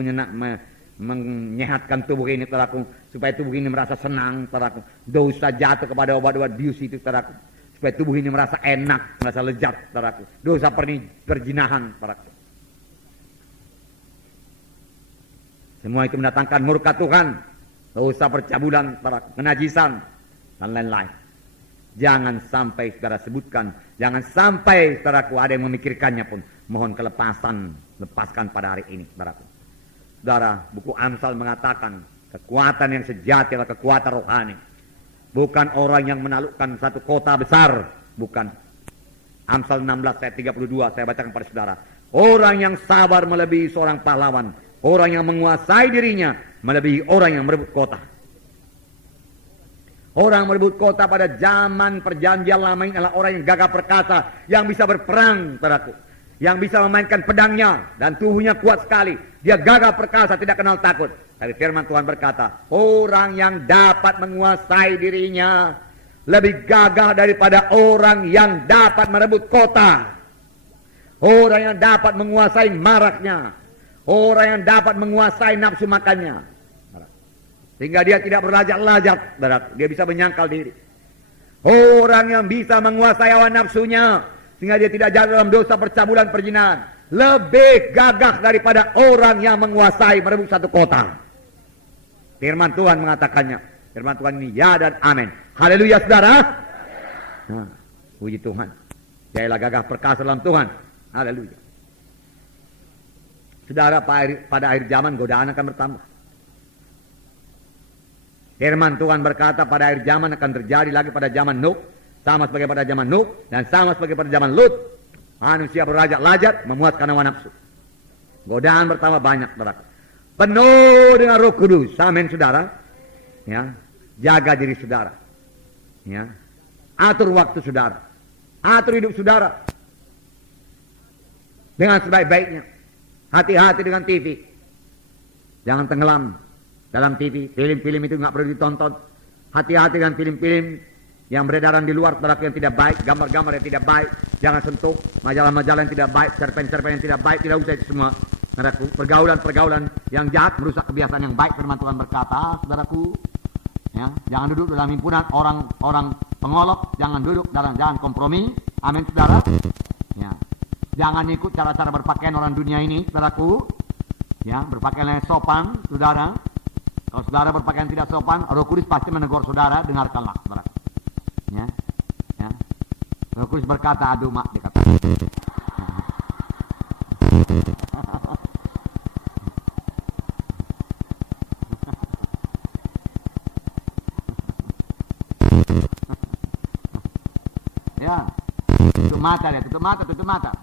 menyehatkan tubuh ini, saudaraku, supaya tubuh ini merasa senang, saudaraku. Dosa jatuh kepada obat-obat bius itu, saudaraku, supaya tubuh ini merasa enak, merasa lezat, saudaraku. Dosa perjinahan, saudaraku. Semua itu mendatangkan murka Tuhan, dosa percabulan, kenajisan, dan lain-lain. Jangan sampai saudara sebutkan, jangan sampai saudaraku ada yang memikirkannya pun. Mohon lepaskan pada hari ini, saudaraku. Saudara, buku Amsal mengatakan kekuatan yang sejati adalah kekuatan rohani. Bukan orang yang menaklukkan satu kota besar, bukan. Amsal 16 ayat 32 saya bacakan pada saudara. Orang yang sabar melebihi seorang pahlawan. Orang yang menguasai dirinya melebihi orang yang merebut kota. Orang merebut kota pada zaman perjanjian lama ini adalah orang yang gagah perkasa, yang bisa berperang, saudaraku, yang bisa memainkan pedangnya dan tubuhnya kuat sekali. Dia gagah perkasa, tidak kenal takut. Tapi firman Tuhan berkata, orang yang dapat menguasai dirinya lebih gagah daripada orang yang dapat merebut kota. Orang yang dapat menguasai maraknya. Orang yang dapat menguasai nafsu makannya. Sehingga dia tidak berlajak-lajak. Dia bisa menyangkal diri. Orang yang bisa menguasai hawa nafsunya. Sehingga dia tidak jatuh dalam dosa percabulan perzinahan. Lebih gagah daripada orang yang menguasai merebut satu kota. Firman Tuhan mengatakannya. Firman Tuhan ini ya dan amin. Haleluya, saudara. Nah, puji Tuhan. Jadilah gagah perkasa dalam Tuhan. Haleluya. Saudara, pada akhir zaman godaan akan bertambah. Firman Tuhan berkata pada akhir zaman akan terjadi lagi pada zaman Nuh, sama seperti pada zaman Nuh dan sama seperti pada zaman Lut. Manusia berlajak-lajak memuaskan hawa nafsu. Godaan bertambah banyak, saudara. Penuh dengan Roh Kudus. Amin, saudara. Ya, jaga diri saudara. Ya. Atur waktu saudara. Atur hidup saudara. Dengan sebaik-baiknya. Hati-hati dengan TV. Jangan tenggelam dalam TV. Film-film itu nggak perlu ditonton. Hati-hati dengan film-film yang beredaran di luar, saudara, yang tidak baik. Gambar-gambar yang tidak baik. Jangan sentuh. Majalah-majalah yang tidak baik. Cerpen-cerpen yang tidak baik. Tidak usah itu semua. Saudaraku, pergaulan-pergaulan yang jahat merusak kebiasaan yang baik. Firman Tuhan berkata, saudaraku, ya, jangan duduk dalam himpunan orang-orang pengolok, jangan duduk jangan kompromi. Amin, saudara. Ya. Jangan ikut cara-cara berpakaian orang dunia ini, saudaraku. Ya, berpakaian yang sopan, saudara. Kalau saudara berpakaian tidak sopan, Roh Kudus pasti menegur saudara, dengarkanlah, saudara. Ya. Ya. Roh Kudus berkata, aduh mak, dikata. Ya, tutup mata dia, tutup mata.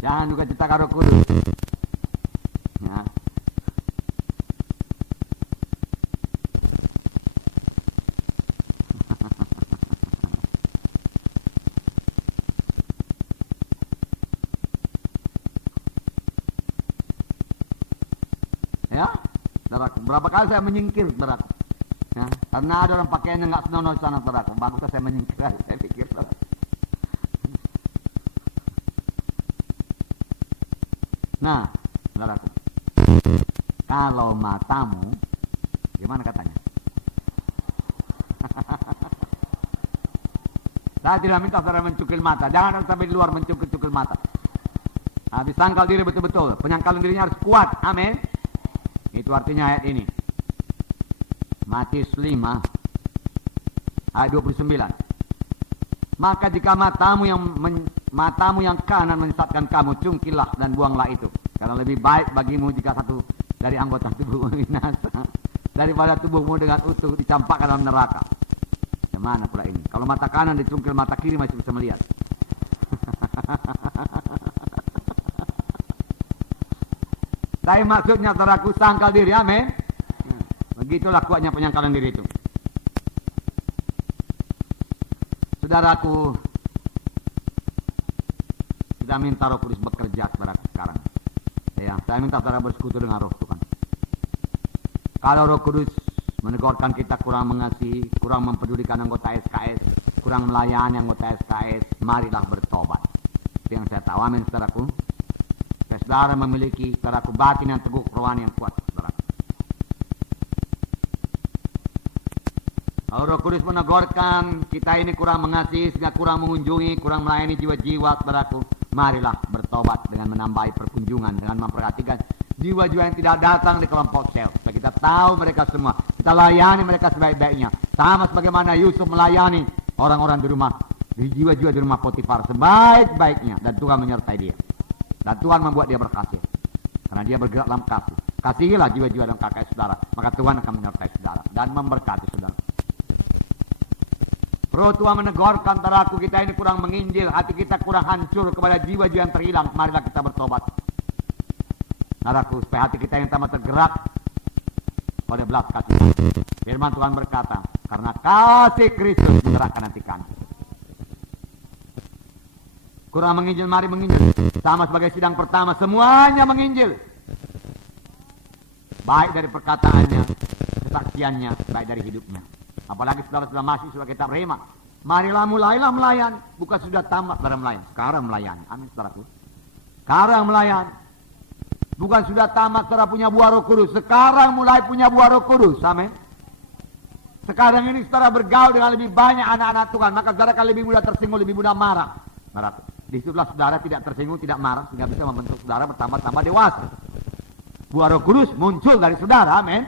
Jangan juga cita Roh Kudus. Ya. Ya, saudaraku, berapa kali saya menyingkir, saudaraku. Ya, karena ada orang pakaiannya nggak senonoh sana, saudaraku. Baguslah saya menyingkir, saya pikir, saudaraku. Nah, saudaraku, kalau matamu, gimana katanya? Saya tidak minta saudara mencukil mata. Jangan sampai di luar mencukil mata. Habis sangkal diri betul-betul. Penyangkalan dirinya harus kuat. Amin. Itu artinya ayat ini. Matius 5 ayat 29. Maka jika matamu yang kanan menyesatkan kamu, cungkilah dan buanglah itu. Karena lebih baik bagimu jika satu dari anggota tubuhmu binasa daripada tubuhmu dengan utuh dicampakkan dalam neraka. Mana pula ini? Kalau mata kanan dicungkil, mata kiri masih bisa melihat. Tapi maksudnya, saudaraku, sangkal diri, amin. Begitulah kuatnya penyangkalan diri itu. Saudaraku, kita minta Roh Kudus bekerja, saudaraku, sekarang. Ya, saya minta saudara bersekutu dengan Roh Tuhan. Kalau Roh Kudus menegurkan kita kurang mengasihi, kurang mempedulikan anggota SKS, kurang melayani anggota SKS, marilah bertobat. Itu yang saya tahu, amin, saudaraku. Saudara memiliki, saudaraku, batin yang teguh, rohani yang kuat, saudaraku. Kalau Roh Kudus menegurkan kita ini kurang mengasihi, sehingga kurang mengunjungi, kurang melayani jiwa-jiwa, saudaraku, marilah bertobat dengan menambahi perkunjungan, dengan memperhatikan jiwa-jiwa yang tidak datang di kelompok sel. Supaya kita tahu mereka semua, kita layani mereka sebaik-baiknya. Sama sebagaimana Yusuf melayani orang-orang di rumah, di jiwa-jiwa di rumah Potifar sebaik-baiknya, dan Tuhan menyertai dia. Dan Tuhan membuat dia berkasih. Karena dia bergerak dalam kasih. Kasihilah jiwa-jiwa dan kakak saudara. Maka Tuhan akan menyertai saudara. Dan memberkati saudara. Roh Tuhan menegurkan, saudaraku, kita ini kurang menginjil. Hati kita kurang hancur kepada jiwa-jiwa yang terhilang. Marilah kita bertobat. Saudaraku, supaya hati kita yang tambah tergerak oleh belas kasihan. Firman Tuhan berkata, karena kasih Kristus menggerakkan hati kami. Kurang menginjil, mari menginjil. Sama sebagai sidang pertama, semuanya menginjil. Baik dari perkataannya, kesaksiannya, baik dari hidupnya. Apalagi saudara sudah masih sudah kitab Rema. Marilah mulailah melayan. Bukan sudah tamat dalam melayan. Sekarang melayani. Amin, saudaraku. Sekarang melayani. Bukan sudah tamat saudara punya buah Roh Kudus. Sekarang mulai punya buah Roh Kudus. Amin. Sekarang ini saudara bergaul dengan lebih banyak anak-anak Tuhan. Maka saudara akan lebih mudah tersinggung, lebih mudah marah. Saudaraku. Disitulah saudara tidak tersinggung, tidak marah, sehingga bisa membentuk saudara bertambah-tambah dewasa. Buah Roh Kudus muncul dari saudara, amin.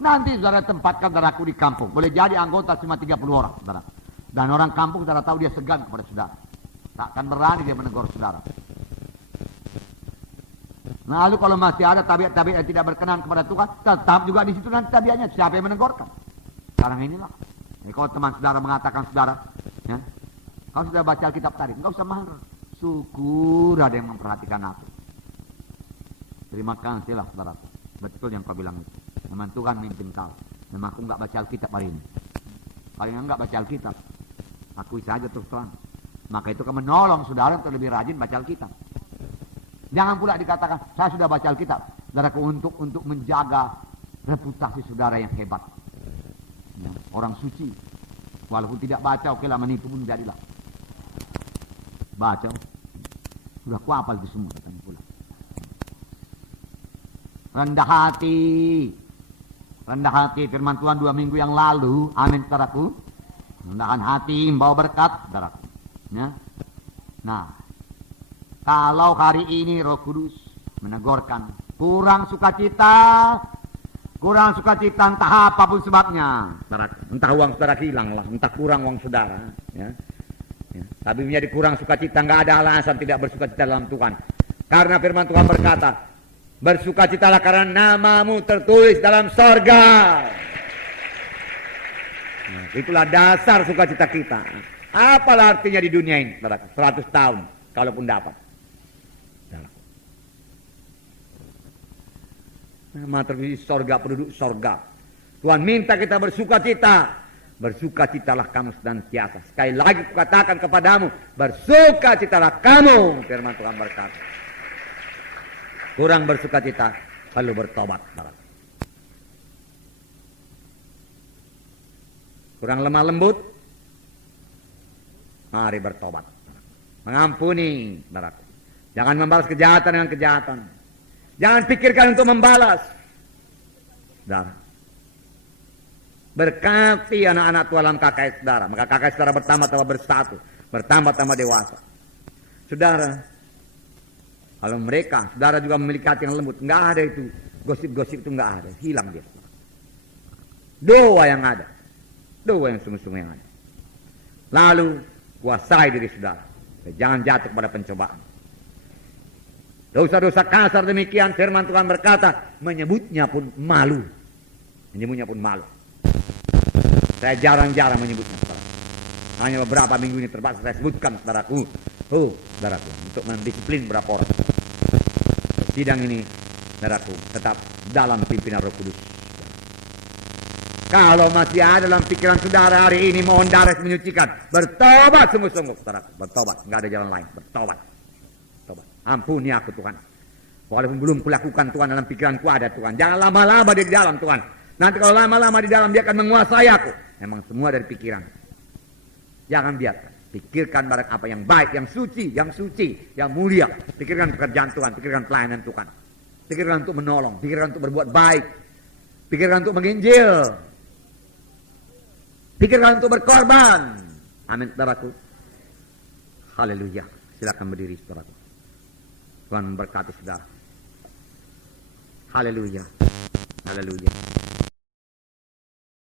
Nanti saudara tempatkan saudaraku di kampung. Boleh jadi anggota cuma 30 orang, saudara. Dan orang kampung saudara tahu dia segan kepada saudara. Takkan berani dia menegur saudara. Nah, lalu kalau masih ada tabiat-tabiat yang tidak berkenan kepada Tuhan, tetap juga di situ nanti tabiatnya. Siapa yang menegurkan? Sekarang inilah. Jadi kalau teman saudara mengatakan saudara, ya, kau sudah baca Alkitab tadi, enggak usah marah. Syukur ada yang memperhatikan aku. Terima kasih lah saudara. Betul yang kau bilang itu. Memang Tuhan mimpin kau. Memang aku nggak baca Alkitab hari ini. Kalau yang nggak baca Alkitab, akui saja terus terang. Maka itu akan menolong saudara untuk lebih rajin baca Alkitab. Jangan pula dikatakan, saya sudah baca Alkitab. Saudaraku, untuk menjaga reputasi saudara yang hebat. Ya, orang suci. Walaupun tidak baca, okelah, menipu pun jadilah. Baca. Sudah kuapal itu semua, katanya pula. Rendah hati. Rendah hati, firman Tuhan 2 minggu yang lalu. Amin, saudaraku. Rendahan hati, membawa berkat, saudaraku. Ya. Nah, kalau hari ini Roh Kudus menegurkan kurang sukacita entah apapun sebabnya, entah uang saudara hilang lah, entah kurang uang saudara, ya. Ya. Tapi menjadi kurang sukacita, nggak ada alasan tidak bersukacita dalam Tuhan. Karena firman Tuhan berkata, bersukacitalah karena namamu tertulis dalam sorga. Nah, itulah dasar sukacita kita. Apalah artinya di dunia ini, 100 tahun, kalaupun dapat. Nama tertulis sorga, penduduk sorga. Tuhan minta kita bersukacita. Bersukacitalah kamu senantiasa. Sekali lagi kukatakan kepadamu, bersukacitalah kamu. Firman Tuhan berkata. Kurang bersukacita, perlu bertobat. Kurang lemah lembut, mari bertobat. Mengampuni, saudaraku. Jangan membalas kejahatan dengan kejahatan. Jangan pikirkan untuk membalas. Saudara. Berkati anak-anak Tuhan dalam KKS saudara. Maka KKS saudara bertambah-tambah bersatu. Bertambah-tambah dewasa. Saudara, kalau mereka, saudara juga memiliki hati yang lembut. Enggak ada itu. Gosip-gosip itu enggak ada. Hilang dia. Doa yang ada. Doa yang sungguh-sungguh yang ada. Lalu, kuasai diri saudara. Jangan jatuh pada pencobaan. Dosa-dosa kasar demikian, firman Tuhan berkata, menyebutnya pun malu. Menyebutnya pun malu. Saya jarang-jarang menyebutnya, saudara. Hanya beberapa minggu ini terpaksa saya sebutkan, saudaraku. Saudaraku, untuk mendisiplin berapa orang. Sidang ini, saudaraku, tetap dalam pimpinan Roh Kudus. Kalau masih ada dalam pikiran saudara hari ini, mohon darah menyucikan. Bertobat sungguh-sungguh, saudaraku. Bertobat, nggak ada jalan lain. Bertobat. Ampuni aku Tuhan. Walaupun belum kulakukan Tuhan, dalam pikiranku ada Tuhan. Jangan lama-lama di dalam Tuhan. Nanti kalau lama-lama di dalam dia akan menguasai aku. Memang semua dari pikiran. Jangan biarkan. Pikirkan barang apa yang baik, yang suci, yang mulia. Pikirkan pekerjaan Tuhan, pikirkan pelayanan Tuhan. Pikirkan untuk menolong, pikirkan untuk berbuat baik. Pikirkan untuk menginjil. Pikirkan untuk berkorban. Amin, saudaraku. Haleluya. Silakan berdiri, saudaraku. Tuhan memberkati saudara. Haleluya. Haleluya.